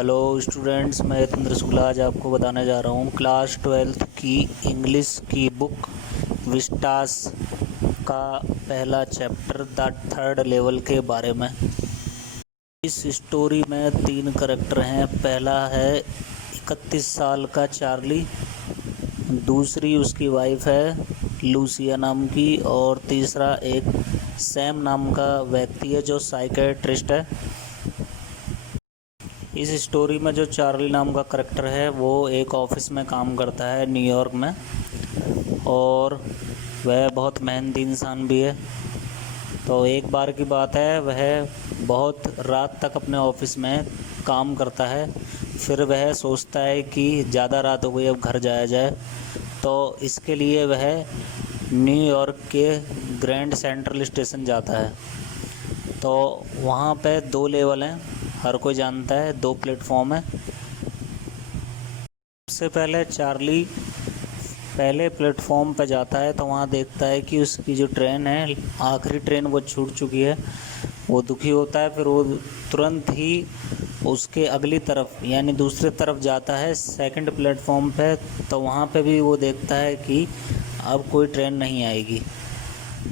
Hello students, मैं यतेंद्र शुक्ला आज आपको बताने जा रहा हूँ क्लास 12th की इंग्लिश की बुक विस्टास का पहला चैप्टर द थर्ड लेवल के बारे में। इस स्टोरी में 3 करैक्टर हैं। पहला है 31 साल का चार्ली, दूसरी उसकी वाइफ है लूसिया नाम की, और तीसरा एक सैम नाम का व्यक्ति है जो साइकियाट्रिस्ट है। इस स्टोरी में जो चार्ली नाम का करैक्टर है वो एक ऑफिस में काम करता है न्यूयॉर्क में, और वह बहुत मेहनती इंसान भी है। तो एक बार की बात है, वह बहुत रात तक अपने ऑफिस में काम करता है। फिर वह सोचता है कि ज़्यादा रात हो गई, अब घर जाया जाए। तो इसके लिए वह न्यूयॉर्क के ग्रैंड सेंट्रल स्टेशन जाता है। तो वहाँ पे 2 लेवल हैं, हर कोई जानता है, 2 प्लेटफॉर्म है। सबसे पहले चार्ली पहले प्लेटफॉर्म पर जाता है तो वहाँ देखता है कि उसकी जो ट्रेन है, आखिरी ट्रेन, वो छूट चुकी है। वो दुखी होता है। फिर वो तुरंत ही उसके अगली तरफ यानी दूसरी तरफ जाता है सेकंड प्लेटफॉर्म पे। तो वहाँ पे भी वो देखता है कि अब कोई ट्रेन नहीं आएगी।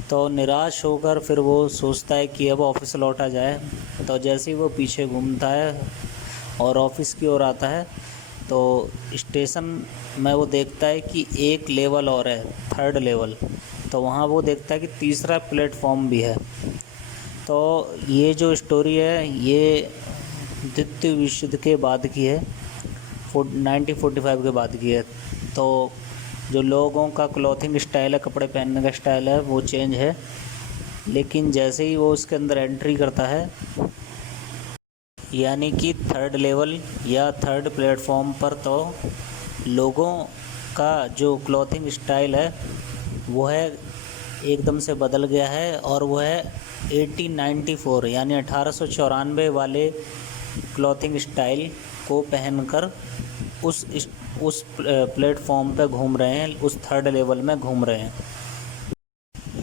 तो निराश होकर फिर वो सोचता है कि अब ऑफिस लौटा जाए। तो जैसे ही वो पीछे घूमता है और ऑफिस की ओर आता है तो स्टेशन में वो देखता है कि एक लेवल और है, थर्ड लेवल। तो वहाँ वो देखता है कि तीसरा प्लेटफॉर्म भी है। तो ये जो स्टोरी है ये द्वितीय विश्व युद्ध के बाद की है, 1945 के बाद की है। तो जो लोगों का क्लॉथिंग स्टाइल है, कपड़े पहनने का स्टाइल है, वो चेंज है। लेकिन जैसे ही वो उसके अंदर एंट्री करता है, यानी कि थर्ड लेवल या थर्ड प्लेटफॉर्म पर, तो लोगों का जो क्लॉथिंग स्टाइल है वो है एकदम से बदल गया है। और वो है 1894 यानी 1894 वाले क्लॉथिंग स्टाइल को पहनकर उस प्लेटफॉर्म पे घूम रहे हैं, उस थर्ड लेवल में घूम रहे हैं।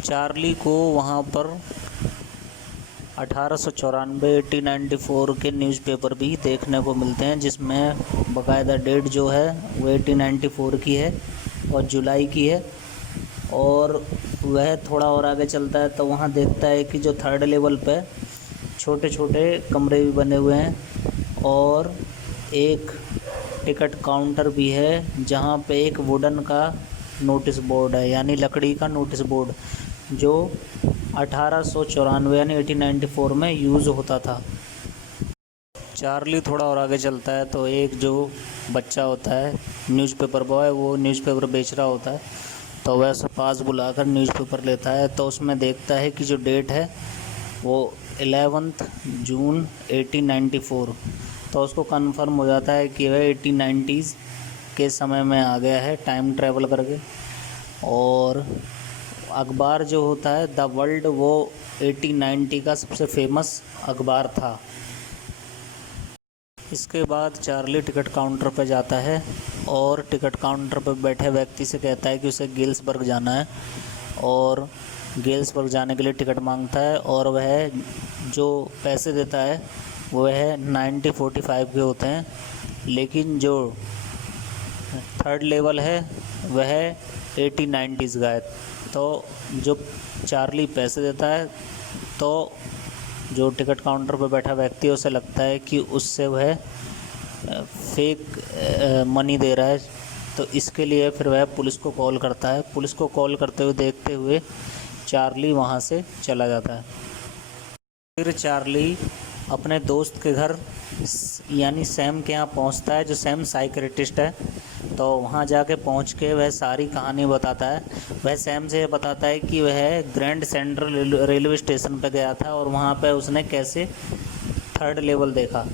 चार्ली को वहाँ पर 1894 के न्यूज़पेपर भी देखने को मिलते हैं, जिसमें बाकायदा डेट जो है वो 1894 की है और जुलाई की है। और वह थोड़ा और आगे चलता है तो वहाँ देखता है कि जो थर्ड लेवल पे छोटे छोटे कमरे भी बने हुए हैं और एक टिकट काउंटर भी है, जहाँ पे एक वुडन का नोटिस बोर्ड है, यानी लकड़ी का नोटिस बोर्ड, जो 1894 यानी 1894 में यूज़ होता था। चार्ली थोड़ा और आगे चलता है तो एक जो बच्चा होता है न्यूज़पेपर बॉय, वो न्यूज़पेपर बेच रहा होता है। तो वह उसे पास बुलाकर न्यूज़पेपर लेता है। तो उसमें देखता है कि जो डेट है वो 11 जून 1894। तो उसको कंफर्म हो जाता है कि वह 1890s के समय में आ गया है, टाइम ट्रैवल करके। और अखबार जो होता है द वर्ल्ड, वो 1890 का सबसे फेमस अखबार था। इसके बाद चार्ली टिकट काउंटर पर जाता है और टिकट काउंटर पर बैठे व्यक्ति से कहता है कि उसे गेल्सबर्ग जाना है, और गेल्सबर्ग जाने के लिए टिकट मांगता है। और वह जो पैसे देता है वह 1945 के होते हैं, लेकिन जो थर्ड लेवल है वह 1890s का है। तो जो चार्ली पैसे देता है तो जो टिकट काउंटर पर बैठा व्यक्ति है उसे लगता है कि उससे वह फेक मनी दे रहा है। तो इसके लिए फिर वह पुलिस को कॉल करता है। पुलिस को कॉल करते हुए देखते हुए चार्ली वहाँ से चला जाता है। फिर चार्ली अपने दोस्त के घर यानी सैम के यहाँ पहुँचता है, जो सैम साइकियाट्रिस्ट है। तो वहाँ जाके पहुँच के वह सारी कहानी बताता है। वह सैम से बताता है कि वह ग्रैंड सेंट्रल रेलवे स्टेशन पर गया था और वहाँ पर उसने कैसे थर्ड लेवल देखा।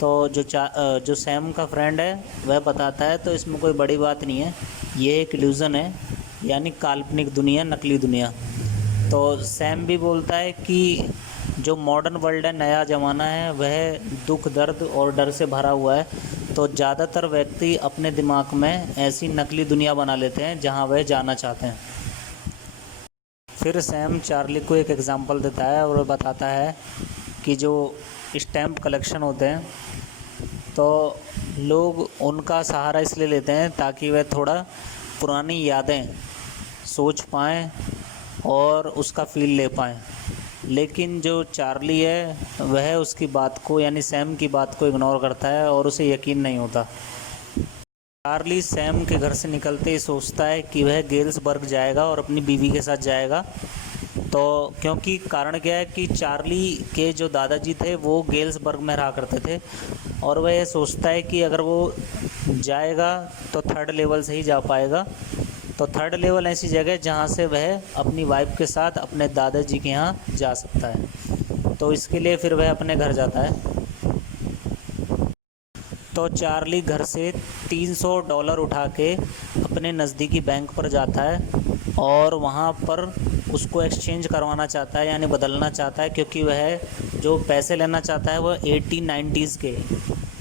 तो जो सैम का फ्रेंड है वह बताता है तो इसमें कोई बड़ी बात नहीं है, ये एक इल्यूज़न है, यानी काल्पनिक दुनिया, नकली दुनिया। तो सैम भी बोलता है कि जो मॉडर्न वर्ल्ड है, नया ज़माना है, वह दुख, दर्द और डर से भरा हुआ है। तो ज़्यादातर व्यक्ति अपने दिमाग में ऐसी नकली दुनिया बना लेते हैं जहां वह जाना चाहते हैं। फिर सैम चार्ली को एक एग्ज़ाम्पल देता है और बताता है कि जो स्टैम्प कलेक्शन होते हैं तो लोग उनका सहारा इसलिए लेते हैं ताकि वह थोड़ा पुरानी यादें सोच पाएँ और उसका फ़ील ले पाएँ। लेकिन जो चार्ली है वह उसकी बात को यानी सैम की बात को इग्नोर करता है और उसे यकीन नहीं होता। चार्ली सैम के घर से निकलते ही सोचता है कि वह गेल्सबर्ग जाएगा और अपनी बीवी के साथ जाएगा। तो क्योंकि कारण क्या है कि चार्ली के जो दादाजी थे वो गेल्सबर्ग में रहा करते थे और वह सोचता है कि अगर वो जाएगा तो थर्ड लेवल से ही जा पाएगा। तो थर्ड लेवल ऐसी जगह है जहाँ से वह अपनी वाइफ के साथ अपने दादाजी के यहाँ जा सकता है। तो इसके लिए फिर वह अपने घर जाता है। तो चार्ली घर से $300 उठा के अपने नज़दीकी बैंक पर जाता है और वहाँ पर उसको एक्सचेंज करवाना चाहता है यानी बदलना चाहता है, क्योंकि वह जो पैसे लेना चाहता है वह 1890s के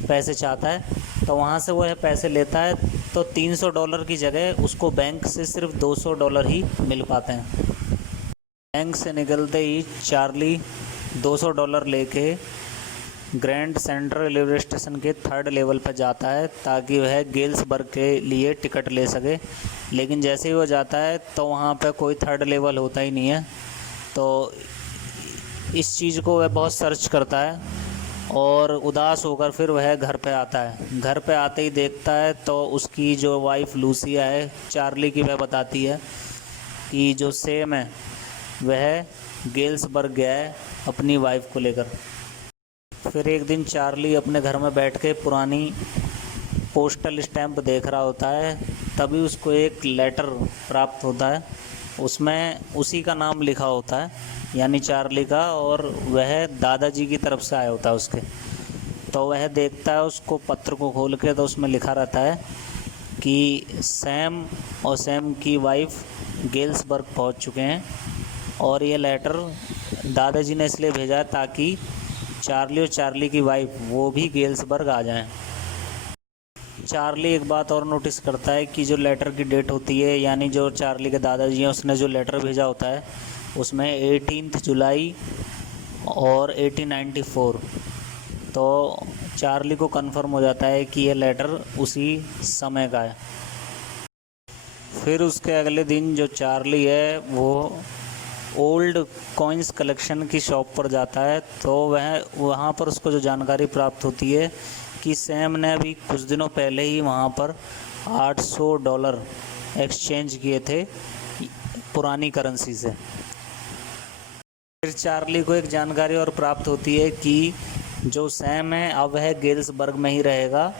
पैसे चाहता है। तो वहाँ से वह पैसे लेता है तो $300 की जगह उसको बैंक से सिर्फ $200 ही मिल पाते हैं। बैंक से निकलते ही चार्ली $200 लेके ग्रैंड सेंट्रल रेलवे स्टेशन के थर्ड लेवल पर जाता है ताकि वह गेल्सबर्ग के लिए टिकट ले सके। लेकिन जैसे ही वो जाता है तो वहाँ पर कोई थर्ड लेवल होता ही नहीं है। तो इस चीज़ को वह बहुत सर्च करता है और उदास होकर फिर वह घर पे आता है। घर पे आते ही देखता है तो उसकी जो वाइफ लूसिया है चार्ली की, वह बताती है कि जो सैम है वह गेल्सबर्ग गया है अपनी वाइफ को लेकर। फिर एक दिन चार्ली अपने घर में बैठ के पुरानी पोस्टल स्टैम्प देख रहा होता है, तभी उसको एक लेटर प्राप्त होता है। उसमें उसी का नाम लिखा होता है यानी चार्ली का, और वह दादाजी की तरफ से आया होता है उसके। तो वह देखता है उसको, पत्र को खोल के, तो उसमें लिखा रहता है कि सैम और सैम की वाइफ गेल्सबर्ग पहुंच चुके हैं और ये लेटर दादाजी ने इसलिए भेजा है ताकि चार्ली और चार्ली की वाइफ वो भी गेल्सबर्ग आ जाएं। चार्ली एक बात और नोटिस करता है कि जो लेटर की डेट होती है यानी जो चार्ली के दादाजी हैं उसने जो लेटर भेजा होता है उसमें 18 जुलाई और 1894। तो चार्ली को कंफर्म हो जाता है कि ये लेटर उसी समय का है। फिर उसके अगले दिन जो चार्ली है वो ओल्ड कॉइन्स कलेक्शन की शॉप पर जाता है। तो वह वहाँ पर उसको जो जानकारी प्राप्त होती है कि सैम ने अभी कुछ दिनों पहले ही वहाँ पर $800 एक्सचेंज किए थे पुरानी करेंसी से। फिर चार्ली को एक जानकारी और प्राप्त होती है कि जो सैम है अब वह गेल्सबर्ग में ही रहेगा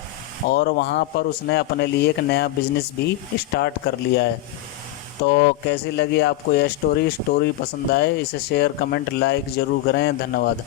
और वहाँ पर उसने अपने लिए एक नया बिजनेस भी स्टार्ट कर लिया है। तो कैसी लगी आपको यह स्टोरी पसंद आए इसे शेयर, कमेंट, लाइक ज़रूर करें। धन्यवाद।